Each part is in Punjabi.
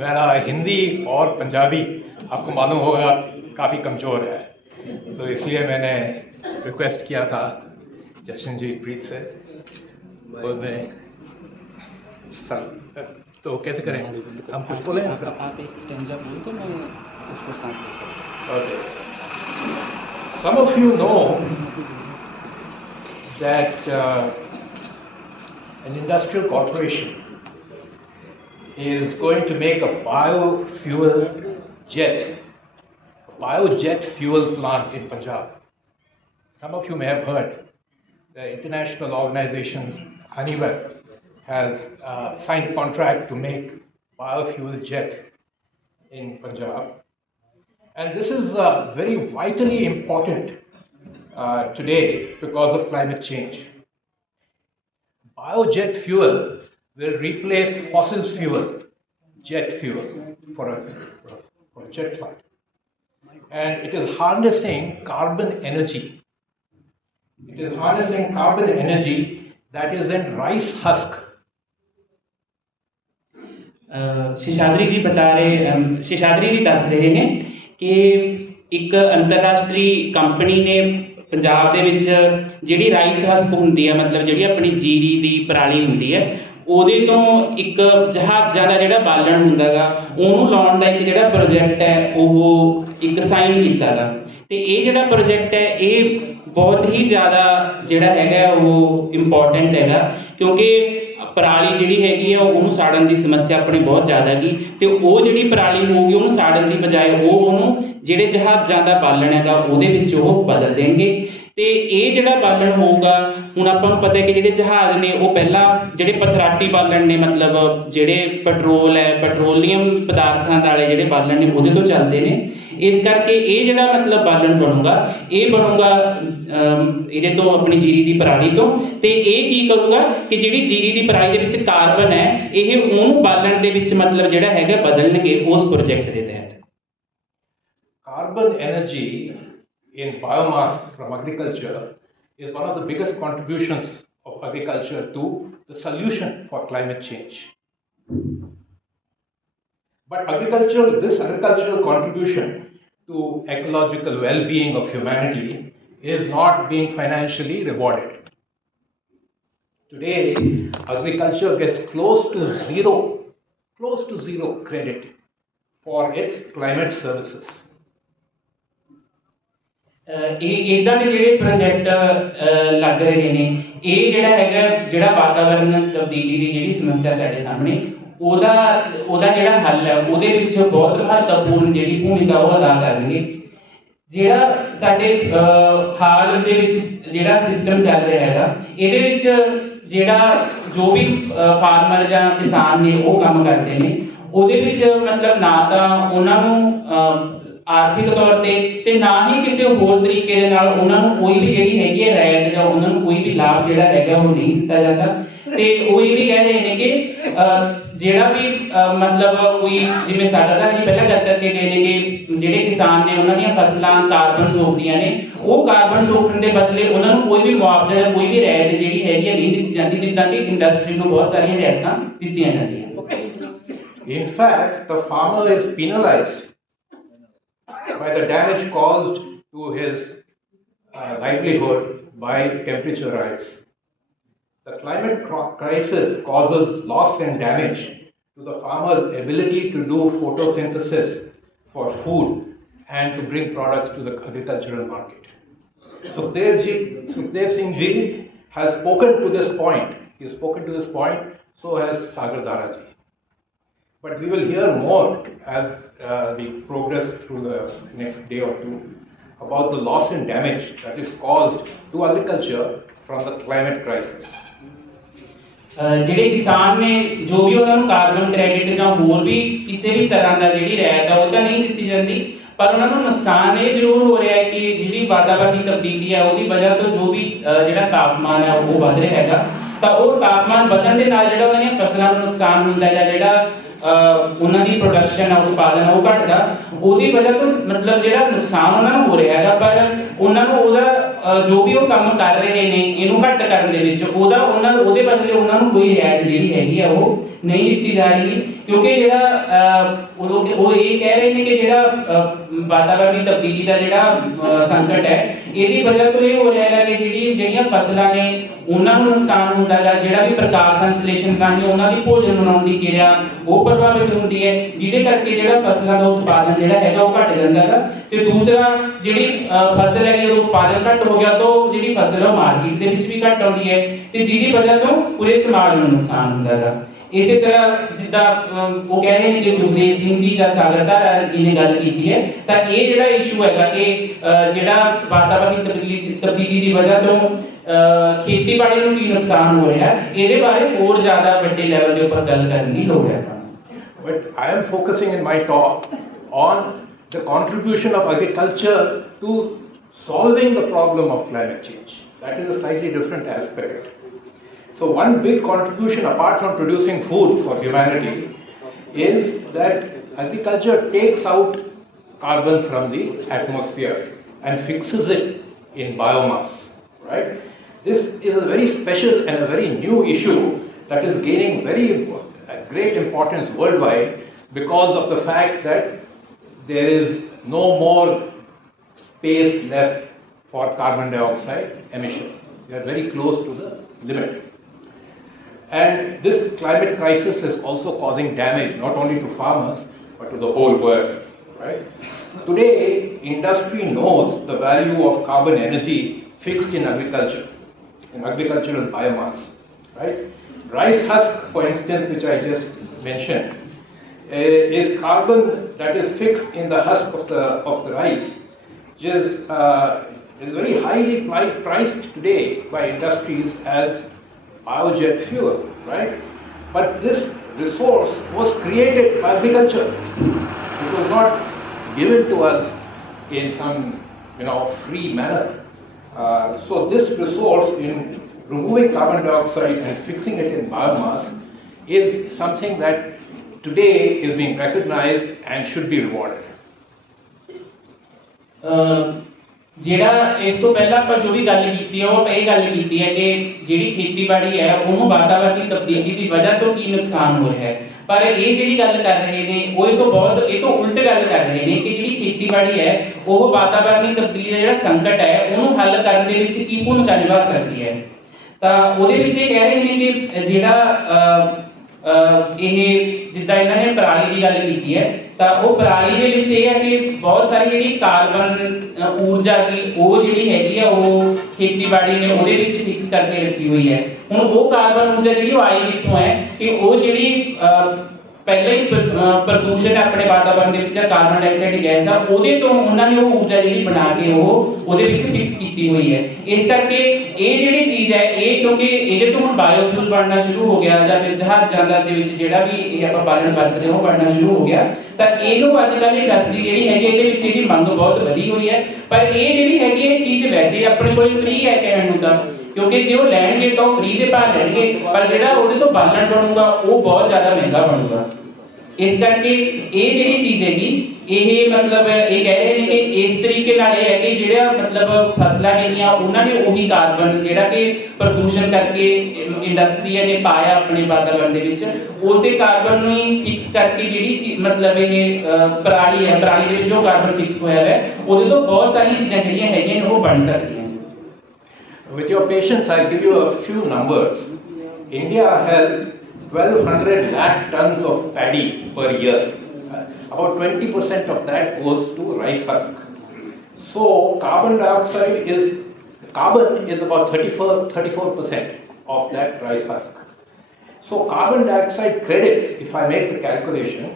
मेरा हिंदी और पंजाबी आपको मालूम होगा काफ़ी कमज़ोर है, तो इसलिए मैंने रिक्वेस्ट किया था जशन जी प्रीत से। तो मैं तो कैसे करें हम? कुछ बोलें? आप एक स्टैंजा बोल तो मैं इसको ट्रांसलेट करूँ। Okay. Some of you know that an industrial corporation is going to make a biojet fuel plant in Punjab. Some of you may have heard the international organization Honeywell has signed a contract to make biofuel jet in Punjab. And this is very vitally important today because of climate change. Biojet fuel will replace fossil fuel, jet fuel, for a jet flight. And it is harnessing carbon energy. It is harnessing carbon energy that is in rice husk. Seshadri जी दस रहे हैं कि एक अंतरराष्ट्री कंपनी ने पंजाब दे विच जिहड़ी राइस हस्क हुंदी है, मतलब जिहड़ी अपनी जीरी दी पराली हुंदी है, ਉਹਦੇ ਤੋਂ ਇੱਕ ਜਹਾਜ਼ਾਂ ਦਾ ਜਿਹੜਾ ਬਾਲਣ ਹੁੰਦਾ ਗਾ ਉਹਨੂੰ ਲਾਉਣ ਦਾ ਇੱਕ ਜਿਹੜਾ ਪ੍ਰੋਜੈਕਟ ਹੈ ਉਹ ਇੱਕ ਸਾਈਨ ਕੀਤਾ ਗਾ। ਤੇ ਇਹ ਜਿਹੜਾ ਪ੍ਰੋਜੈਕਟ ਹੈ ਇਹ ਬਹੁਤ ਹੀ ਜ਼ਿਆਦਾ ਜਿਹੜਾ ਹੈਗਾ ਉਹ ਇੰਪੋਰਟੈਂਟ ਹੈਗਾ, ਕਿਉਂਕਿ ਪਰਾਲੀ ਜਿਹੜੀ ਹੈਗੀ ਆ ਉਹਨੂੰ ਸਾੜਨ ਦੀ ਸਮੱਸਿਆ ਆਪਣੀ ਬਹੁਤ ਜ਼ਿਆਦਾ ਹੈਗੀ, ਤੇ ਉਹ ਜਿਹੜੀ ਪਰਾਲੀ ਹੋਊਗੀ ਉਹਨੂੰ ਸਾੜਨ ਦੀ ਬਜਾਏ ਉਹਨੂੰ ਜਿਹੜੇ ਜਹਾਜ਼ਾਂ ਦਾ ਬਾਲਣ ਹੈਗਾ ਉਹਦੇ ਵਿੱਚ ਉਹ ਬਦਲ ਦੇਣਗੇ। ਤੇ ਇਹ ਜਿਹੜਾ ਬਾਲਣ ਹੋਊਗਾ, ਹੁਣ ਆਪਾਂ ਨੂੰ ਪਤਾ ਹੈ ਕਿ ਜਿਹੜੇ ਜਹਾਜ਼ ਨੇ ਉਹ ਪਹਿਲਾਂ ਜਿਹੜੇ ਪਥਰਾਟੀ ਬਾਲਣ ਨੇ, ਮਤਲਬ ਜਿਹੜੇ ਪੈਟਰੋਲ ਹੈ, ਪੈਟਰੋਲੀਅਮ ਪਦਾਰਥਾਂ ਵਾਲੇ ਜਿਹੜੇ ਬਾਲਣ ਨੇ ਉਹਦੇ ਤੋਂ ਚੱਲਦੇ ਨੇ। ਇਸ ਕਰਕੇ ਇਹ ਜਿਹੜਾ ਮਤਲਬ ਬਾਲਣ ਬਣੂਗਾ ਇਹ ਬਣੂਗਾ ਇਹਦੇ ਤੋਂ ਆਪਣੀ ਜੀਰੀ ਦੀ ਪਰਾਲੀ ਤੋਂ। ਤੇ ਇਹ ਕੀ ਕਰੂਗਾ ਕਿ ਜਿਹੜੀ ਜੀਰੀ ਦੀ ਪਰਾਲੀ ਦੇ ਵਿੱਚ ਕਾਰਬਨ ਹੈ ਇਹ ਉਹਨੂੰ ਬਾਲਣ ਦੇ ਵਿੱਚ ਮਤਲਬ ਜਿਹੜਾ ਹੈਗਾ ਬਦਲਣਗੇ ਉਸ ਪ੍ਰੋਜੈਕਟ ਦੇ ਤਹਿਤ। Carbon energy in biomass from agriculture is one of the biggest contributions of agriculture to the solution for climate change. But this agricultural contribution to ecological well-being of humanity is not being financially rewarded. Today, agriculture gets close to zero credit for its climate services. ਇੱਦਾਂ ਦੇ ਜਿਹੜੇ ਪ੍ਰੋਜੈਕਟ ਲੱਗ ਰਹੇ ਨੇ, ਇਹ ਜਿਹੜਾ ਹੈਗਾ ਜਿਹੜਾ ਵਾਤਾਵਰਨ ਤਬਦੀਲੀ ਦੀ ਜਿਹੜੀ ਸਮੱਸਿਆ ਸਾਡੇ ਸਾਹਮਣੇ ਉਹਦਾ ਜਿਹੜਾ ਹੱਲ ਹੈ ਉਹਦੇ ਵਿੱਚ ਬਹੁਤ ਮਹੱਤਵਪੂਰਨ ਜਿਹੜੀ ਭੂਮਿਕਾ ਉਹ ਅਦਾ ਕਰਨਗੇ। ਜਿਹੜਾ ਸਾਡੇ ਹਾਲ ਦੇ ਵਿੱਚ ਜਿਹੜਾ ਸਿਸਟਮ ਚੱਲ ਰਿਹਾ ਹੈਗਾ ਇਹਦੇ ਵਿੱਚ ਜਿਹੜਾ ਜੋ ਵੀ ਫਾਰਮਰ ਜਾਂ ਕਿਸਾਨ ਨੇ ਉਹ ਕੰਮ ਕਰਦੇ ਨੇ ਉਹਦੇ ਵਿੱਚ ਮਤਲਬ ਨਾ ਤਾਂ ਉਹਨਾਂ ਨੂੰ ਆਰਥਿਕ ਤੌਰ ਤੇ ਨਾ ਹੀ ਕਿਸੇ ਹੋਰ ਤਰੀਕੇ ਦੇ ਨਾਲ ਉਹਨਾਂ ਨੂੰ ਕੋਈ ਵੀ ਜਿਹੜੀ ਹੈਗੀ ਹੈ ਰਾਇਤ ਜਾਂ ਉਹਨਾਂ ਨੂੰ ਕੋਈ ਵੀ ਲਾਭ ਜਿਹੜਾ ਹੈਗਾ ਉਹ ਨਹੀਂ ਦਿੱਤਾ ਜਾਂਦਾ। ਤੇ ਉਹ ਇਹ ਵੀ ਕਹਿ ਰਹੇ ਨੇ ਕਿ ਜਿਹੜਾ ਵੀ ਮਤਲਬ ਕੋਈ ਜਿਵੇਂ ਸਾਡਾ ਤਾਂ ਜੀ ਪਹਿਲਾਂ ਗੱਲ ਕਰਕੇ ਗਏ ਨੇ ਕਿ ਜਿਹੜੇ ਕਿਸਾਨ ਨੇ ਉਹਨਾਂ ਦੀਆਂ ਫਸਲਾਂ ਕਾਰਬਨ ਸੋਖਦੀਆਂ ਨੇ, ਉਹ ਕਾਰਬਨ ਸੋਖਣ ਦੇ ਬਦਲੇ ਉਹਨਾਂ ਨੂੰ ਕੋਈ ਵੀ ਮੁਆਵਜ਼ਾ ਜਾਂ ਕੋਈ ਵੀ ਰਾਇਤ ਜਿਹੜੀ ਹੈਗੀ ਹੈ ਨਹੀਂ ਦਿੱਤੀ ਜਾਂਦੀ, ਜਿੱਦਾਂ ਕਿ ਇੰਡਸਟਰੀ ਨੂੰ ਬਹੁਤ ਸਾਰੀਆਂ ਰਿਆਇਤਾਂ ਦਿੱਤੀਆਂ ਜਾਂਦੀਆਂ। In fact, the farmer is penalized by the damage caused to his livelihood by temperature rise. The climate crisis causes loss and damage to the farmer's ability to do photosynthesis for food and to bring products to the agricultural market. Sukhdev Singh Ji has spoken to this point. He has spoken to this point, so has Sagar Dara Ji. But we will hear more as we progress through the next day or two about the loss and damage that is caused to agriculture from the climate crisis. ਜਿਹੜੇ ਕਿਸਾਨ ਨੇ ਜੋ ਵੀ ਉਹਨਾਂ ਨੂੰ ਕਾਰਬਨ ਕ੍ਰੈਡਿਟ ਜਾਂ ਹੋਰ ਵੀ ਕਿਸੇ ਵੀ ਤਰ੍ਹਾਂ ਦਾ ਜਿਹੜੀ ਰਾਇਤ ਆ ਉਹ ਤਾਂ ਨਹੀਂ ਦਿੱਤੀ ਜਾਂਦੀ, ਪਰ ਉਹਨਾਂ ਨੂੰ ਨੁਕਸਾਨ ਇਹ ਜ਼ਰੂਰ ਹੋ ਰਿਹਾ ਹੈ ਕਿ ਜਿਹੜੀ ਵਾਤਾਵਰਣੀ ਤਬਦੀਲੀ ਹੈ ਉਹਦੀ ਵਜ੍ਹਾ ਤੋਂ ਜੋ ਵੀ ਜਿਹੜਾ ਤਾਪਮਾਨ ਹੈ ਉਹ ਵੱਧ ਰਿਹਾ ਹੈਗਾ, ਤਾਂ ਉਹ ਤਾਪਮਾਨ ਵਧਣ ਦੇ ਨਾਲ ਜਿਹੜਾ ਉਹਨਾਂ ਦੀਆਂ ਫਸਲਾਂ ਨੂੰ ਨੁਕਸਾਨ ਹੁੰਦਾ ਹੈ ਜਾਂ ਜਿਹੜਾ ਉਹਨਾਂ ਦੀ ਪ੍ਰੋਡਕਸ਼ਨ ਆ ਉਤਪਾਦਨ ਆ ਉਹ ਘਟਦਾ, ਉਹਦੀ ਵਜ੍ਹਾ ਤੋਂ ਮਤਲਬ ਜਿਹੜਾ ਨੁਕਸਾਨ ਉਹਨਾਂ ਨੂੰ ਹੋ ਰਿਹਾ ਹੈਗਾ, ਪਰ ਉਹਨਾਂ ਨੂੰ ਉਹਦਾ ਜੋ ਵੀ ਉਹ ਕੰਮ ਕਰ ਰਹੇ ਨੇ ਇਹਨੂੰ ਘੱਟ ਕਰਨ ਦੇ ਵਿੱਚ ਉਹਦੇ ਬਦਲੇ ਉਹਨਾਂ ਨੂੰ ਕੋਈ ਰਿਆਇਤ ਜਿਹੜੀ ਹੈਗੀ ਆ ਉਹ नहीं दी जा रही, क्योंकि वो ये कह रहे हैं कि जिहड़ा वातावरण तब्दीली का जिहड़ा संकट है ਇਹਦੀ वजह तो ये हो रहा है कि ਜਿਹੜੀਆਂ ਫਸਲਾਂ ਨੇ ਉਹਨਾਂ ਨੂੰ ਨੁਕਸਾਨ ਹੁੰਦਾ ਹੈ, ਜਿਹੜਾ ਵੀ ਪ੍ਰਕਾਸ਼ ਸੰਸਲੇਸ਼ਨ ਰਾਹੀਂ ਉਹਨਾਂ ਦੀ ਭੋਜਨ ਬਣਾਉਣ ਦੀ ਕਿਰਿਆ ਉਹ ਪ੍ਰਭਾਵਿਤ ਹੁੰਦੀ ਹੈ, ਜਿਹਦੇ ਕਰਕੇ ਜਿਹੜਾ ਫਸਲਾਂ ਦਾ ਉਤਪਾਦਨ ਜਿਹੜਾ ਹੈਗਾ ਉਹ ਘਟ ਜਾਂਦਾ ਹੈ। ਤੇ ਦੂਸਰਾ ਜਿਹੜੀ ਫਸਲ ਹੈ ਜਦੋਂ ਉਤਪਾਦਨ ਘਟ ਹੋ ਗਿਆ ਤਾਂ ਜਿਹੜੀ ਫਸਲ ਹੈ ਮਾਰਕੀਟ ਦੇ ਵਿੱਚ ਵੀ ਘਟ ਆਉਂਦੀ ਹੈ ਤੇ ਜਿਹਦੀ ਵਜ੍ਹਾ ਤੋਂ ਪੂਰੇ ਸਮਾਜ ਨੂੰ ਨੁਕਸਾਨ ਹੁੰਦਾ ਹੈ। ਇਸੇ ਤਰ੍ਹਾਂ ਜਿੱਦਾਂ ਉਹ ਕਹਿ ਰਹੇ ਨੇ ਕਿ ਸੁਖਦੇਵ ਸਿੰਘ ਜੀ ਜਾਂ ਸਾਗਰ ਧਾਰਾ ਜੀ ਨੇ ਗੱਲ ਕੀਤੀ ਹੈ, ਤਾਂ ਇਹ ਜਿਹੜਾ ਇਸ਼ੂ ਹੈਗਾ ਕਿ ਜਿਹੜਾ ਵਾਤਾਵਰਣੀ ਤਬਦੀਲੀ ਦੀ ਵਜ੍ਹਾ ਤੋਂ ਖੇਤੀਬਾੜੀ ਨੂੰ ਕੀ ਨੁਕਸਾਨ ਹੋ ਰਿਹਾ ਹੈ, ਇਹਦੇ ਬਾਰੇ ਹੋਰ ਜ਼ਿਆਦਾ ਵੱਡੇ ਲੈਵਲ ਦੇ ਉੱਪਰ ਗੱਲ ਕਰਨ ਦੀ ਲੋੜ ਹੈ। But I am focusing in my talk on the contribution of agriculture to solving the problem of climate change. That is a slightly different aspect. So one big contribution apart from producing food for humanity is that agriculture takes out carbon from the atmosphere and fixes it in biomass, right? This is a very special and a very new issue that is gaining very great importance worldwide because of the fact that there is no more space left for carbon dioxide emission. We are very close to the limit. And this climate crisis is also causing damage not only to farmers but to the whole world, right? Today, industry knows the value of carbon energy fixed in agricultural biomass, right? Rice husk, for instance, which I just mentioned, is carbon that is fixed in the husk of the rice, which is very highly priced today by industries as biojet fuel, right? But this resource was created by agriculture. It was not given to us in some, free manner. So this resource, in removing carbon dioxide and fixing it in biomass, is something that today is being recognized and should be rewarded. ਜਿਹੜਾ ਇਸ ਤੋਂ ਪਹਿਲਾਂ ਆਪਾਂ ਜੋ ਵੀ ਗੱਲ ਕੀਤੀ ਹੈ ਉਹ ਇਹ ਗੱਲ ਕੀਤੀ ਹੈ ਕਿ ਜਿਹੜੀ ਖੇਤੀਬਾੜੀ ਹੈ ਉਹਨੂੰ ਵਾਤਾਵਰਣੀ ਤਬਦੀਲੀ ਦੀ ਵਜ੍ਹਾ ਤੋਂ ਕੀ ਨੁਕਸਾਨ ਹੋ ਰਿਹਾ ਹੈ, ਪਰ ਇਹ ਜਿਹੜੀ ਗੱਲ ਕਰ ਰਹੇ ਨੇ ਉਹ ਇਹ ਤੋਂ ਉਲਟ ਗੱਲ ਕਰ ਰਹੇ ਨੇ ਕਿ ਜਿਹੜੀ ਖੇਤੀਬਾੜੀ ਹੈ ਉਹ ਵਾਤਾਵਰਣੀ ਤਬਦੀਲੀ ਦਾ ਜਿਹੜਾ ਸੰਕਟ ਹੈ ਉਹਨੂੰ ਹੱਲ ਕਰਨ ਦੇ ਵਿੱਚ ਕੀ ਭੂਮਿਕਾ ਨਿਭਾ ਸਕਦੀ ਹੈ। ਤਾਂ ਉਹਦੇ ਵਿੱਚ ਇਹ ਕਹਿ ਰਹੇ ਨੇ ਕਿ ਜਿਹੜਾ ਇਹ ਜਿੱਦਾਂ ਇਹਨਾਂ ਨੇ ਪਰਾਲੀ ਦੀ ਗੱਲ ਕੀਤੀ ਹੈ ਤਾਂ ਉਹ ਪਰਾਲੀ ਦੇ ਵਿੱਚ ਇਹ ਹੈ ਕਿ ਬਹੁਤ ਸਾਰੀ ਜਿਹੜੀ ਕਾਰਬਨ ਊਰਜਾ ਦੀ ਉਹ ਜਿਹੜੀ ਹੈਗੀ ਆ ਉਹ ਖੇਤੀਬਾੜੀ ਨੇ ਉਹਦੇ ਵਿੱਚ ਫਿਕਸ ਕਰਕੇ ਰੱਖੀ ਹੋਈ ਹੈ। ਹੁਣ ਉਹ ਕਾਰਬਨ ਊਰਜਾ ਜਿਹੜੀ ਉਹ ਆਈ ਕਿੱਥੋਂ ਹੈ ਕਿ ਉਹ ਜਿਹੜੀ ਪਹਿਲਾਂ ਹੀ ਪ੍ਰਦੂਸ਼ਣ ਆਪਣੇ ਵਾਤਾਵਰਨ ਦੇ ਵਿੱਚ ਕਾਰਬਨ ਡਾਈਆਕਸਾਈਡ ਗੈਸ ਆ ਉਹਦੇ ਤੋਂ ਉਹਨਾਂ ਨੇ ਉਹ ਊਰਜਾ ਜਿਹੜੀ ਬਣਾ ਕੇ ਉਹਦੇ ਵਿੱਚ ਫਿਕਸ ਕੀਤੀ ਹੋਈ ਹੈ। ਇਸ ਕਰਕੇ ਇਹ ਜਿਹੜੀ ਚੀਜ਼ ਹੈ ਇਹ ਕਿਉਂਕਿ ਇਹਦੇ ਤੋਂ ਹੁਣ ਬਾਇਓਫਿਊਲ ਬਣਨਾ ਸ਼ੁਰੂ ਹੋ ਗਿਆ ਜਾਂ ਫਿਰ ਜਹਾਜ਼ਾਂ ਦੇ ਵਿੱਚ ਜਿਹੜਾ ਵੀ ਇਹ ਆਪਾਂ ਬਾਲਣ ਵਰਤਦੇ ਉਹ ਬਣਨਾ ਸ਼ੁਰੂ ਹੋ ਗਿਆ, ਤਾਂ ਇਹਨੂੰ ਅੱਜ ਕੱਲ੍ਹ ਇੰਡਸਟਰੀ ਜਿਹੜੀ ਹੈਗੀ ਇਹਦੇ ਵਿੱਚ ਇਹਦੀ ਮੰਗ ਬਹੁਤ ਵਧੀ ਹੋਈ ਹੈ। ਪਰ ਇਹ ਜਿਹੜੀ ਹੈਗੀ ਇਹ ਚੀਜ਼ ਵੈਸੇ ਆਪਣੇ ਕੋਲ ਫ੍ਰੀ ਹੈ ਕਹਿਣ ਨੂੰ ਤਾਂ, ਕਿਉਂਕਿ ਜੇ ਉਹ ਲੈਣਗੇ ਤਾਂ ਉਹ ਫ੍ਰੀ ਦੇ ਭਾਅ ਲੈਣਗੇ, ਪਰ ਜਿਹੜਾ ਉਹਦੇ ਤੋਂ ਬਾਲਣ ਬਣੂਗਾ ਉਹ ਬਹੁਤ ਜ਼ਿਆਦਾ ਮਹਿੰਗਾ ਬਣੂਗਾ। ਇਸ ਕਰਕੇ ਇਹ ਜਿਹੜੀ ਚੀਜ਼ ਹੈਗੀ ਇਹ ਮਤਲਬ ਇਹ ਕਹਿ ਰਹੇ ਨੇ ਕਿ ਇਸ ਤਰੀਕੇ ਨਾਲ ਇਹ ਹੈ ਕਿ ਜਿਹੜਾ ਮਤਲਬ ਫਸਲਾਂ ਨੇਗੀਆਂ ਉਹਨਾਂ ਨੇ ਉਹੀ ਕਾਰਬਨ ਜਿਹੜਾ ਕਿ ਪ੍ਰਦੂਸ਼ਣ ਕਰਕੇ ਇੰਡਸਟਰੀਆਂ ਨੇ ਪਾਇਆ ਆਪਣੇ ਵਾਤਾਵਰਨ ਦੇ ਵਿੱਚ ਉਸੇ ਕਾਰਬਨ ਨੂੰ ਹੀ ਫਿਕਸ ਕਰਕੇ ਜਿਹੜੀ ਮਤਲਬ ਇਹ ਪਰਾਲੀ ਹੈ ਪਰਾਲੀ ਦੇ ਵਿੱਚ ਜੋ ਕਾਰਬਨ ਫਿਕਸ ਹੋਇਆ ਹੈ ਉਹਦੇ ਤੋਂ ਬਹੁਤ ਸਾਰੀਆਂ ਚੀਜ਼ਾਂ ਜਿਹੜੀਆਂ ਹੈਗੀਆਂ ਉਹ ਬਣ ਸਕਦੀਆਂ। With your patience, I'll give you a few numbers. India has 1,200 lakh tons of paddy per year. About 20% of that goes to rice husk. So carbon is about 34% of that rice husk. So carbon dioxide credits, if I make the calculation,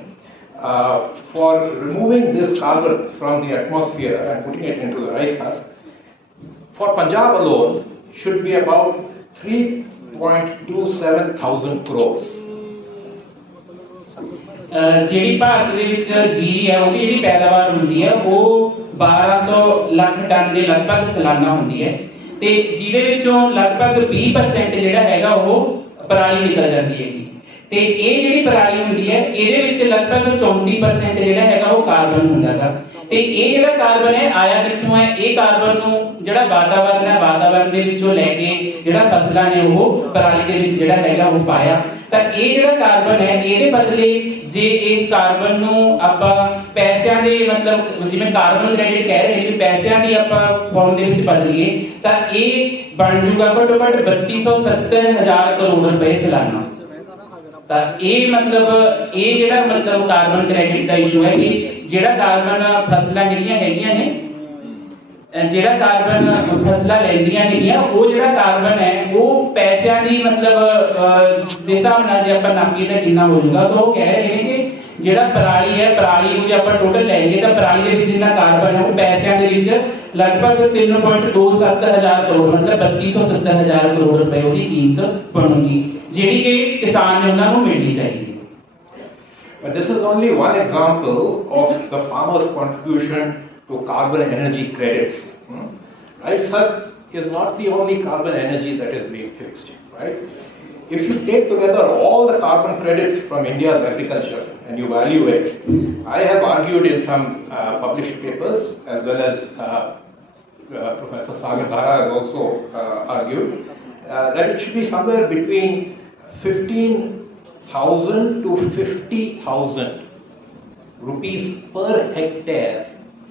for removing this carbon from the atmosphere and putting it into the rice husk, for Punjab alone should be about 3.27 thousand crores. ਜਿਹੜੀ ਭਾਰਤ ਦੇ ਵਿੱਚ ਜੀਰੀ ਹੈ ਉਹਦੀ ਜਿਹੜੀ ਪੈਦਾਵਾਰ ਹੁੰਦੀ ਹੈ ਉਹ 1200 ਲੱਖ ਟਨ ਦੇ ਲਗਭਗ ਸਾਲਾਨਾ ਹੁੰਦੀ ਹੈ ਤੇ ਜਿਹਦੇ ਵਿੱਚੋਂ ਲਗਭਗ 20% ਜਿਹੜਾ ਹੈਗਾ ਉਹ ਪਰਾਲੀ ਨਿਕਲ ਜਾਂਦੀ ਹੈ ਤੇ ਇਹ ਜਿਹੜੀ ਪਰਾਲੀ ਹੁੰਦੀ ਹੈ ਇਹਦੇ ਵਿੱਚ ਲਗਭਗ 34% ਜਿਹੜਾ ਹੈਗਾ ਉਹ ਕਾਰਬਨ ਹੁੰਦਾ ਹੈਗਾ ਤੇ ਇਹ ਜਿਹੜਾ ਕਾਰਬਨ ਹੈ ਆਇਆ ਕਿੱਥੋਂ ਹੈ? ਇਹ ਕਾਰਬਨ ਨੂੰ ਜਿਹੜਾ ਵਾਤਾਵਰਨ ਹੈ ਵਾਤਾਵਰਨ ਦੇ ਵਿੱਚੋਂ ਲੈ ਕੇ ਜਿਹੜਾ ਫਸਲਾਂ ਨੇ ਉਹ ਪਰਾਲੀ ਦੇ ਵਿੱਚ ਜਿਹੜਾ ਹੈਗਾ ਉਹ ਪਾਇਆ ਤਾਂ ਇਹ ਜਿਹੜਾ ਕਾਰਬਨ ਹੈ ਇਹਦੇ ਬਦਲੇ ਜੇ ਇਸ ਕਾਰਬਨ ਨੂੰ ਆਪਾਂ ਪੈਸਿਆਂ ਦੇ ਮਤਲਬ ਜਿਵੇਂ ਕਾਰਬਨ ਕ੍ਰੈਡਿਟ ਕਹਿ ਰਹੇ ਨੇ ਵੀ ਪੈਸਿਆਂ ਦੀ ਆਪਾਂ ਫਾਰਮ ਦੇ ਵਿੱਚ ਬਦਲੀਏ ਤਾਂ ਇਹ ਬਣ ਜੂਗਾ ਘੱਟੋ ਘੱਟ 3270 ਕਰੋੜ ਰੁਪਏ ਸਾਲਾਨਾ। ਤਾਂ ਇਹ ਮਤਲਬ ਇਹ ਜਿਹੜਾ ਮਤਲਬ ਕਾਰਬਨ ਕ੍ਰੈਡਿਟ ਦਾ ਇਸ਼ੂ ਹੈ ਕਿ ਜਿਹੜਾ ਕਾਰਬਨ ਫਸਲਾਂ ਜਿਹੜੀਆਂ ਹੈਗੀਆਂ ਨੇ ਜਿਹੜਾ ਕਾਰਬਨ ਫਸਲਾਂ ਲੈਂਦੀਆਂ ਨੇਗੀਆਂ ਉਹ ਜਿਹੜਾ ਕਾਰਬਨ ਹੈ ਉਹ ਪੈਸਿਆਂ ਦੀ ਮਤਲਬ ਦੇ ਹਿਸਾਬ ਨਾਲ ਜੇ ਆਪਾਂ ਨਾਪੀਏ ਤਾਂ ਕਿੰਨਾ ਹੋ ਜਾਊਗਾ। ਤਾਂ ਉਹ ਕਹਿ ਰਹੇ ਨੇ ਕਿ ਜਿਹੜਾ ਪਰਾਲੀ ਹੈ ਪਰਾਲੀ ਨੂੰ ਜੇ ਆਪਾਂ ਟੋਟਲ ਲੈ ਲਈਏ ਤਾਂ ਪਰਾਲੀ ਦੇ ਵਿੱਚ ਜਿੰਨਾ ਕਾਰਬਨ ਹੈ ਉਹ ਪੈਸਿਆਂ ਦੇ ਵਿੱਚ ਲਗਭਗ 3.27 ਕਰੋੜ ਮਤਲਬ 3270 ਕਰੋੜ ਰੁਪਏ ਉਹਦੀ ਕੀਮਤ ਬਣੂਗੀ ਜਿਹੜੀ ਕਿ ਕਿਸਾਨ ਨੇ ਉਹਨਾਂ ਨੂੰ ਮਿਲਣੀ ਚਾਹੀਦੀ ਹੈ। But this is only one example of the farmer's contribution to carbon energy credits. Rice husk is not the only carbon energy that is being fixed, right? If you take together all the carbon credits from India's agriculture and you value it, I have argued in some published papers as well as Professor Sudhindra has also argued that it should be somewhere between 15,000 to 50,000 rupees per hectare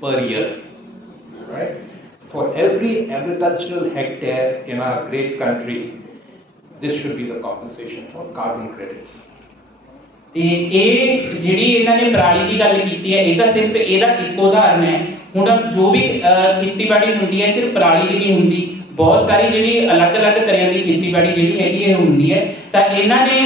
per year, right? For every agricultural hectare in our great country, this should be the compensation for carbon credits. ਤੇ ਇਹ ਜਿਹੜੀ ਇਹਨਾਂ ਨੇ ਪਰਾਲੀ ਦੀ ਗੱਲ ਕੀਤੀ ਹੈ ਇਹ ਤਾਂ ਸਿਰਫ ਇਹਦਾ ਇੱਕ ਉਦਾਹਰਨ ਹੈ। ਹੁਣ ਜੋ ਵੀ ਖੇਤੀਬਾੜੀ ਹੁੰਦੀ ਹੈ ਸਿਰਫ ਪਰਾਲੀ ਦੀ ਨਹੀਂ ਹੁੰਦੀ, ਬਹੁਤ ਸਾਰੀ ਜਿਹੜੀ ਅਲੱਗ-ਅਲੱਗ ਤਰ੍ਹਾਂ ਦੀ ਖੇਤੀਬਾੜੀ ਜਿਹੜੀ ਹੈਗੀ ਇਹ ਹੁੰਦੀ ਹੈ। ਤਾਂ ਇਹਨਾਂ ਨੇ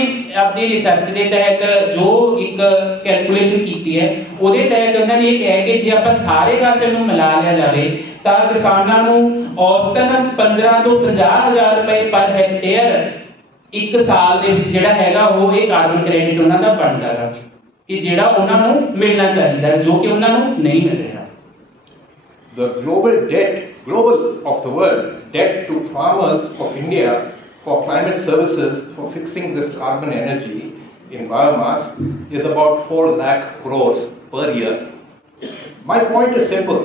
ਆਪਣੀ ਰਿਸਰਚ ਦੇ ਤਹਿਤ ਜੋ ਇੱਕ ਕੈਲਕੂਲੇਸ਼ਨ ਕੀਤੀ ਹੈ ਉਹਦੇ ਤਹਿਤ ਉਹਨਾਂ ਨੇ ਇਹ ਕਿਹਾ ਕਿ ਜੇ ਆਪਾਂ ਸਾਰੇ ਕਾਸੇ ਨੂੰ ਮਿਲਾ ਲਿਆ ਜਾਵੇ ਤਾਂ ਕਿਸਾਨਾਂ ਨੂੰ ਔਸਤਨ 15 ਤੋਂ 50,000 ਰੁਪਏ ਪਰ ਹੈਕਟੇਅਰ ਇੱਕ ਸਾਲ ਦੇ ਵਿੱਚ ਜਿਹੜਾ ਹੈਗਾ ਉਹ ਇਹ ਕਾਰਬਨ ਕ੍ਰੈਡਿਟ ਉਹਨਾਂ ਦਾ ਬਣਦਾ ਹੈ ਕਿ ਜਿਹੜਾ ਉਹਨਾਂ ਨੂੰ ਮਿਲਣਾ ਚਾਹੀਦਾ ਹੈ ਜੋ ਕਿ ਉਹਨਾਂ ਨੂੰ ਨਹੀਂ ਮਿਲ ਰਿਹਾ। The global of the world debt to farmers of India for climate services for fixing this carbon energy in biomass is about 4 lakh crores per year. My point is simple,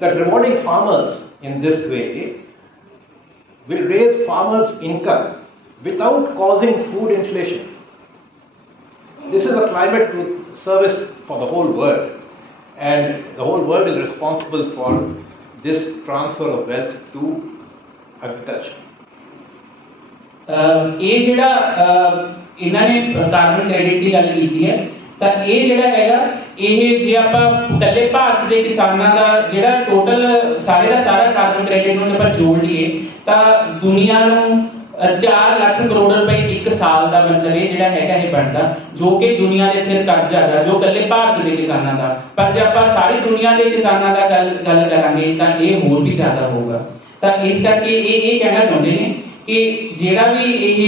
that rewarding farmers in this way will raise farmers' income without causing food inflation. This is a climate service for the whole world, and the whole world is responsible for this transfer of wealth to agriculture. ਇਹ ਜਿਹੜਾ ਇਹਨਾਂ ਨੇ ਕਾਰਬਨ ਕ੍ਰੈਡਿਟ ਦੀ ਗੱਲ ਕੀਤੀ ਹੈ ਤਾਂ ਇਹ ਜਿਹੜਾ ਹੈਗਾ ਇਹ ਜੇ ਆਪਾਂ ਇਕੱਲੇ ਭਾਰਤ ਦੇ ਕਿਸਾਨਾਂ ਦਾ ਜਿਹੜਾ ਟੋਟਲ ਸਾਰੇ ਦਾ ਸਾਰਾ ਕਾਰਬਨ ਕ੍ਰੈਡਿਟ ਨੂੰ ਆਪਾਂ ਜੋੜ ਲਈਏ ਤਾਂ ਦੁਨੀਆ ਨੂੰ 4 ਲੱਖ ਕਰੋੜ ਰੁਪਏ ਇੱਕ ਸਾਲ ਦਾ ਮਤਲਬ ਇਹ ਜਿਹੜਾ ਹੈਗਾ ਇਹ ਬਣਦਾ ਜੋ ਕਿ ਦੁਨੀਆ ਦੇ ਸਿਰ ਕਰਜ਼ਾ ਹੈਗਾ ਜੋ ਇਕੱਲੇ ਭਾਰਤ ਦੇ ਕਿਸਾਨਾਂ ਦਾ। ਪਰ ਜੇ ਆਪਾਂ ਸਾਰੀ ਦੁਨੀਆ ਦੇ ਕਿਸਾਨਾਂ ਦਾ ਗੱਲ ਕਰਾਂਗੇ ਤਾਂ ਇਹ ਹੋਰ ਵੀ ਜ਼ਿਆਦਾ ਹੋਊਗਾ। ਤਾਂ ਇਸ ਕਰਕੇ ਇਹ ਕਹਿਣਾ ਚਾਹੁੰਦੇ ਨੇ ਕਿ ਜਿਹੜਾ ਵੀ ਇਹ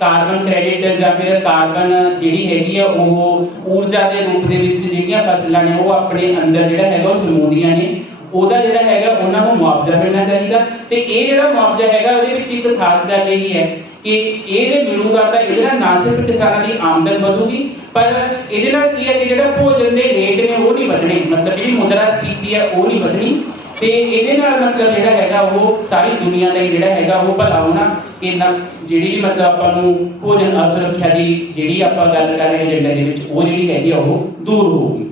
ਕਾਰਬਨ ਕ੍ਰੈਡਿਟ ਜਾਂ ਫਿਰ ਕਾਰਬਨ ਜਿਹੜੀ ਹੈਗੀ ਆ ਉਹ ਊਰਜਾ ਦੇ ਰੂਪ ਦੇ ਵਿੱਚ ਜਿਹੜੀਆਂ ਫਸਲਾਂ ਨੇ ਉਹ ਆਪਣੇ ਅੰਦਰ ਜਿਹੜਾ ਹੈਗਾ ਉਹ ਸਮੂਹਦੀਆਂ ਨੇ ਉਹਦਾ ਜਿਹੜਾ ਹੈਗਾ ਉਹਨਾਂ ਨੂੰ ਮੁਆਵਜ਼ਾ ਮਿਲਣਾ ਚਾਹੀਦਾ। ਤੇ ਇਹ ਜਿਹੜਾ ਮੁਆਵਜ਼ਾ ਹੈਗਾ ਉਹਦੇ ਵਿੱਚ ਇੱਕ ਖਾਸ ਗੱਲ ਇਹ ਹੈ ਕਿ ਇਹ ਜੇ ਮਿਲੂਗਾ ਤਾਂ ਇਹਦੇ ਨਾਲ ਨਾ ਸਿਰਫ ਕਿਸਾਨਾਂ ਦੀ ਆਮਦਨ ਵਧੂਗੀ ਪਰ ਇਹਦੇ ਨਾਲ ਕੀ ਹੈ ਕਿ ਜਿਹੜਾ ਭੋਜਨ ਦੇ ਰੇਟ ਨੇ ਉਹ ਨਹੀਂ ਵਧਣੇ, ਮਤਲਬ ਜਿਹੜੀ ਮੁਦਰਾਸਫੀਤੀ ਹੈ ਉਹ ਨਹੀਂ ਵਧਣੀ ਤੇ ਇਹਦੇ ਨਾਲ ਮਤਲਬ ਜਿਹੜਾ ਹੈਗਾ ਉਹ ਸਾਰੀ ਦੁਨੀਆ ਦਾ ਹੀ ਜਿਹੜਾ ਹੈਗਾ ਉਹ ਭਲਾ ਹੋਣਾ ਕਿ ਜਿਹੜੀ ਵੀ ਮਤਲਬ ਆਪਾਂ ਨੂੰ ਭੋਜਨ ਅਸੁਰੱਖਿਆ ਦੀ ਜਿਹੜੀ ਆਪਾਂ ਗੱਲ ਕਰ ਰਹੇ ਏਜੰਡੇ ਦੇ ਵਿੱਚ ਉਹ ਜਿਹੜੀ ਹੈਗੀ ਉਹ ਦੂਰ ਹੋਊਗੀ।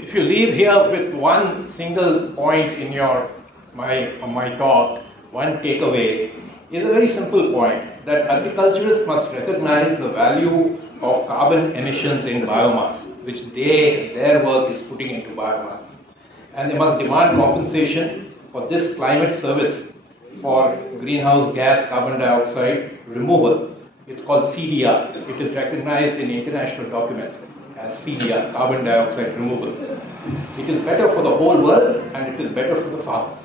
If you leave here with one single point in my talk, one takeaway is a very simple point, that agriculturists must recognize the value of carbon emissions in biomass, which their work is putting into biomass. And they must demand compensation for this climate service for greenhouse gas carbon dioxide removal. It's called CDR. It is recognized in international documents as CDR, carbon dioxide removal. It is better for the whole world and it is better for the farmers.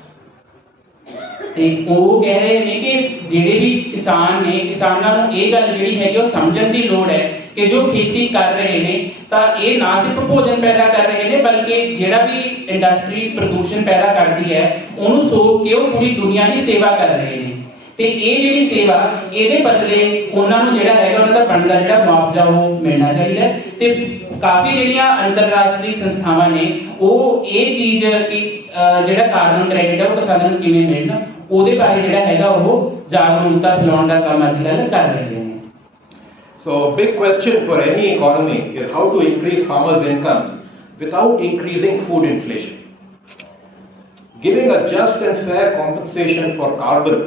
ਤੇ ਉਹ ਕਹਿ ਰਹੇ ਨੇ ਕਿ ਜਿਹੜੇ ਵੀ ਕਿਸਾਨ ਨੇ ਕਿਸਾਨਾਂ ਨੂੰ ਇਹ ਗੱਲ ਜਿਹੜੀ ਹੈਗੀ ਉਹ ਸਮਝਣ ਦੀ ਲੋੜ ਹੈ ਕਿ ਜੋ ਖੇਤੀ ਕਰ ਰਹੇ ਨੇ ਤਾਂ ਇਹ ਨਾ ਸਿਰਫ ਭੋਜਨ ਪੈਦਾ ਕਰ ਰਹੇ ਨੇ ਬਲਕਿ ਜਿਹੜਾ ਵੀ ਇੰਡਸਟਰੀ ਪ੍ਰਦੂਸ਼ਣ ਪੈਦਾ ਕਰਦੀ ਹੈ ਉਹਨੂੰ ਸੋਕ ਕੇ ਉਹ ਪੂਰੀ ਦੁਨੀਆ ਦੀ ਸੇਵਾ ਕਰ ਰਹੇ ਨੇ ਤੇ ਇਹ ਜਿਹੜੀ ਸੇਵਾ ਇਹਦੇ ਬਦਲੇ ਉਹਨਾਂ ਨੂੰ ਜਿਹੜਾ ਹੈਗਾ ਉਹਨਾਂ ਦਾ ਬਣਦਾ ਜਿਹੜਾ ਮੁਆਵਜ਼ਾ ਉਹ ਮਿਲਣਾ ਚਾਹੀਦਾ ਤੇ ਕਾਫੀ ਜਿਹੜੀਆਂ ਅੰਤਰਰਾਸ਼ਟਰੀ ਸੰਸਥਾਵਾਂ ਨੇ ਉਹ ਇਹ ਚੀਜ਼ ਕਿ ਜਿਹੜਾ ਕਾਰਬਨ ਕ੍ਰੈਡਿਟ ਹੈ ਉਹ ਕਿਸਾਨਾਂ ਨੂੰ ਕਿਵੇਂ ਮਿਲਣਾ ਉਹਦੇ ਬਾਰੇ ਜਿਹੜਾ ਹੈਗਾ ਉਹ ਜਾਗਰੂਕਤਾ ਫੈਲਾਉਣ ਦਾ ਕੰਮ ਅੱਜ ਕੱਲ੍ਹ ਕਰ ਰਹੇ ਨੇ। So, big question for any economy is how to increase farmers' incomes without increasing food inflation. Giving a just and fair compensation for carbon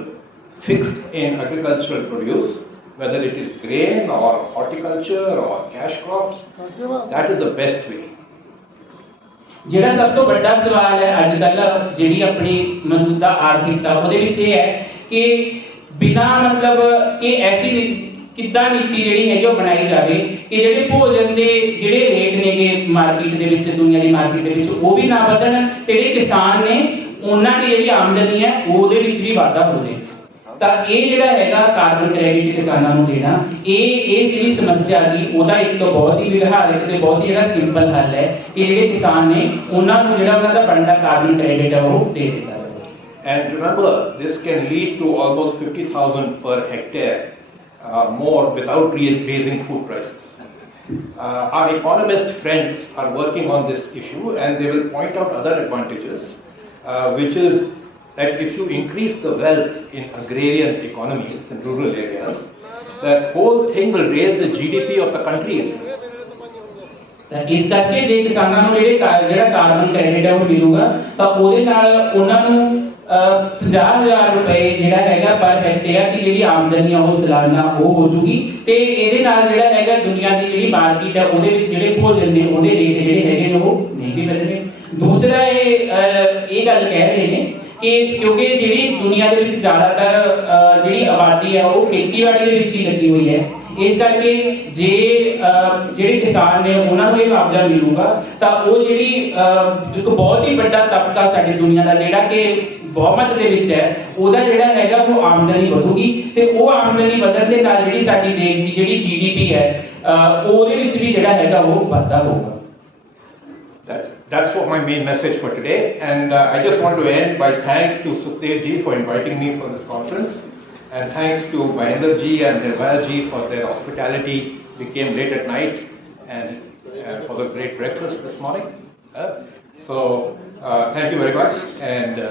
fixed in agricultural produce, whether it is grain or horticulture or cash crops, that is the best way. ਜਿਹੜਾ ਸਭ ਤੋਂ ਵੱਡਾ ਸਵਾਲ ਹੈ ਅੱਜ ਕੱਲ੍ਹ ਜਿਹੜੀ ਆਪਣੀ ਮੌਜੂਦਾ ਆਰਥਿਕਤਾ ਉਹਦੇ ਵਿੱਚ ਇਹ ਹੈ ਕਿ ਬਿਨਾਂ ਮਤਲਬ ਕਿ ਐਸੀ ਕਿੱਦਾਂ ਨੀਤੀ ਜਿਹੜੀ ਹੈਗੀ ਉਹ ਬਣਾਈ ਜਾਵੇ ਕਿ ਜਿਹੜੇ ਭੋਜਨ ਦੇ ਜਿਹੜੇ ਰੇਟ ਨੇਗੇ ਮਾਰਕੀਟ ਦੇ ਵਿੱਚ, ਦੁਨੀਆ ਦੀ ਮਾਰਕੀਟ ਦੇ ਵਿੱਚ, ਉਹ ਵੀ ਨਾ ਵਧਣ ਤੇ ਜਿਹੜੇ ਕਿਸਾਨ ਨੇ ਉਹਨਾਂ ਦੀ ਜਿਹੜੀ ਆਮਦਨੀ ਹੈ ਉਹਦੇ ਵਿੱਚ ਵੀ ਵਾਧਾ ਹੋ ਜਾਵੇ। ਤਾਂ ਇਹ ਜਿਹੜਾ ਹੈਗਾ ਕਾਰਬਨ ਕ੍ਰੈਡਿਟ ਕਿਸਾਨਾਂ ਨੂੰ ਦੇਣਾ, ਇਹ ਜਿਹੜੀ ਸਮੱਸਿਆ ਦੀ ਉਹਦਾ ਇੱਕ ਬਹੁਤ ਹੀ ਵਿਵਹਾਰਿਕ ਤੇ ਬਹੁਤ ਹੀ ਜਿਹੜਾ ਸਿੰਪਲ ਹੱਲ ਹੈ ਕਿ ਜਿਹੜੇ ਕਿਸਾਨ ਨੇ ਉਹਨਾਂ ਨੂੰ ਜਿਹੜਾ ਉਹਨਾਂ ਦਾ ਬਣਦਾ ਕਾਰਬਨ ਕ੍ਰੈਡਿਟ ਹੈ ਉਹ ਦੇ ਦਿੱਤਾ ਜਾਵੇ। And remember, this can lead to almost 50,000 per hectare more without raising food prices. Our economist friends are working on this issue and they will point out other advantages, which is that if you increase the wealth in agrarian economies in rural areas, that whole thing will raise the GDP of the country itself. ਇਸ ਕਰਕੇ ਜੇ ਕਿਸਾਨਾਂ ਨੂੰ ਜਿਹੜਾ ਕਾਰਬਨ ਕ੍ਰੈਡਿਟ ਹੈ ਉਹ ਮਿਲੂਗਾ ਤਾਂ ਉਹਦੇ ਨਾਲ ਉਹਨਾਂ ਨੂੰ 50,000 ਰੁਪਏ ਜਿਹੜਾ ਹੈਗਾ ਪਰ ਹੈਕਟੇਅਰ ਦੀ ਜਿਹੜੀ ਆਮਦਨੀ ਆ ਉਹ ਸਾਲਾਨਾ ਉਹ ਹੋ ਜੂਗੀ ਤੇ ਇਹਦੇ ਨਾਲ ਜਿਹੜਾ ਹੈਗਾ ਦੁਨੀਆ ਦੀ ਜਿਹੜੀ ਮਾਰਕੀਟ ਹੈ ਉਹਦੇ ਵਿੱਚ ਜਿਹੜੇ ਭੋਜਨ ਨੇ ਉਹਦੇ ਰੇਟ ਜਿਹੜੇ ਹੈਗੇ ਨੇ ਉਹ ਨਹੀਂ ਵੀ ਵਧਣੇ। ਦੂਸਰਾ ਇਹ ਗੱਲ ਕਹਿ ਰਹੇ ਨੇ ਕਿ ਕਿਉਂਕਿ ਜਿਹੜੀ ਦੁਨੀਆ ਦੇ ਵਿੱਚ ਜ਼ਿਆਦਾਤਰ ਜਿਹੜੀ ਆਬਾਦੀ ਹੈ ਉਹ ਖੇਤੀਬਾੜੀ ਦੇ ਵਿੱਚ ਹੀ ਲੱਗੀ ਹੋਈ ਹੈ, ਇਸ ਕਰਕੇ ਜੇ ਜਿਹੜੇ ਕਿਸਾਨ ਨੇ ਉਹਨਾਂ ਨੂੰ ਇਹ ਮੁਆਵਜ਼ਾ ਮਿਲੂਗਾ ਤਾਂ ਉਹ ਜਿਹੜੀ ਇੱਕ ਬਹੁਤ ਹੀ ਵੱਡਾ ਤਬਕਾ ਸਾਡੀ ਦੁਨੀਆ ਦਾ ਜਿਹੜਾ ਕਿ ਬਹੁਮਤ ਦੇ ਵਿੱਚ ਹੈ ਉਹਦਾ ਜਿਹੜਾ ਹੈਗਾ ਉਹ ਆਮਦਨੀ ਵਧੂਗੀ ਤੇ ਉਹ ਆਮਦਨੀ ਵਧਣ ਦੇ ਨਾਲ ਜਿਹੜੀ ਸਾਡੀ ਦੇਸ਼ ਦੀ ਜਿਹੜੀ GDP ਹੈ ਉਹਦੇ ਵਿੱਚ ਵੀ ਜਿਹੜਾ ਹੈਗਾ ਉਹ ਵਾਧਾ ਹੋਊਗਾ। That's what my main message for today, and I just want to end by thanks to Sudhindra for inviting me for this conference, and thanks to Mahendra ji and Nirvaya ji for their hospitality. We came late at night and for the great breakfast this morning. So thank you very much, and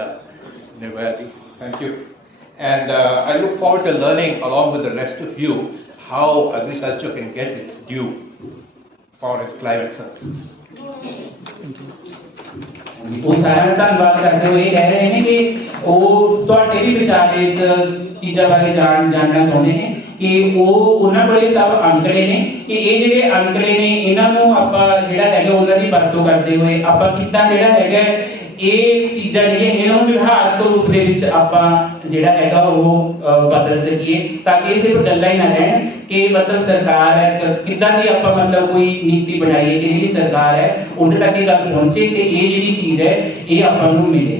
Nirvaya ji, thank you. And I look forward to learning along with the rest of you how agriculture can get its due for its climate services. ਉਹ ਸਾਰਿਆਂ ਦਾ ਧੰਨਵਾਦ ਕਰਦੇ ਹੋਏ ਕਹਿ ਰਹੇ ਨੇ ਕਿ ਉਹ ਤੁਹਾਡੇ ਵੀ ਵਿਚਾਰ ਇਸ ਚੀਜ਼ਾਂ ਬਾਰੇ ਜਾਣਨਾ ਚਾਹੁੰਦੇ ਨੇ ਕਿ ਉਹਨਾਂ ਕੋਲੇ ਸਭ ਅੰਕੜੇ ਨੇ ਕਿ ਇਹ ਜਿਹੜੇ ਅੰਕੜੇ ਨੇ ਇਹਨਾਂ ਨੂੰ ਆਪਾਂ ਜਿਹੜਾ ਹੈਗਾ ਉਹਨਾਂ ਦੀ ਵਰਤੋਂ ਕਰਦੇ ਹੋਏ ਆਪਾਂ ਕਿੱਦਾਂ ਜਿਹੜਾ ਹੈਗਾ ਇਹ ਚੀਜ਼ਾਂ ਜਿਹੜੀਆਂ ਇਹਨਾਂ ਨੂੰ ਵਿਵਹਾਰਕ ਰੂਪ ਦੇ ਵਿੱਚ ਆਪਾਂ ਜਿਹੜਾ ਹੈਗਾ ਉਹ ਬਦਲ ਸਕੀਏ ਤਾਂ ਕਿ ਇਹ ਸਿਰਫ ਗੱਲਾਂ ਹੀ ਨਾ ਰਹਿਣ ਕਿ ਮਤਲਬ ਸਰਕਾਰ ਹੈ ਕਿੱਦਾਂ ਦੀ ਆਪਾਂ ਮਤਲਬ ਕੋਈ ਨੀਤੀ ਬਣਾਈਏ ਕਿ ਜਿਹੜੀ ਸਰਕਾਰ ਹੈ ਉਹਦੇ ਤੱਕ ਇਹ ਗੱਲ ਪਹੁੰਚੇ ਤੇ ਇਹ ਜਿਹੜੀ ਚੀਜ਼ ਹੈ ਇਹ ਆਪਾਂ ਨੂੰ ਮਿਲੇ।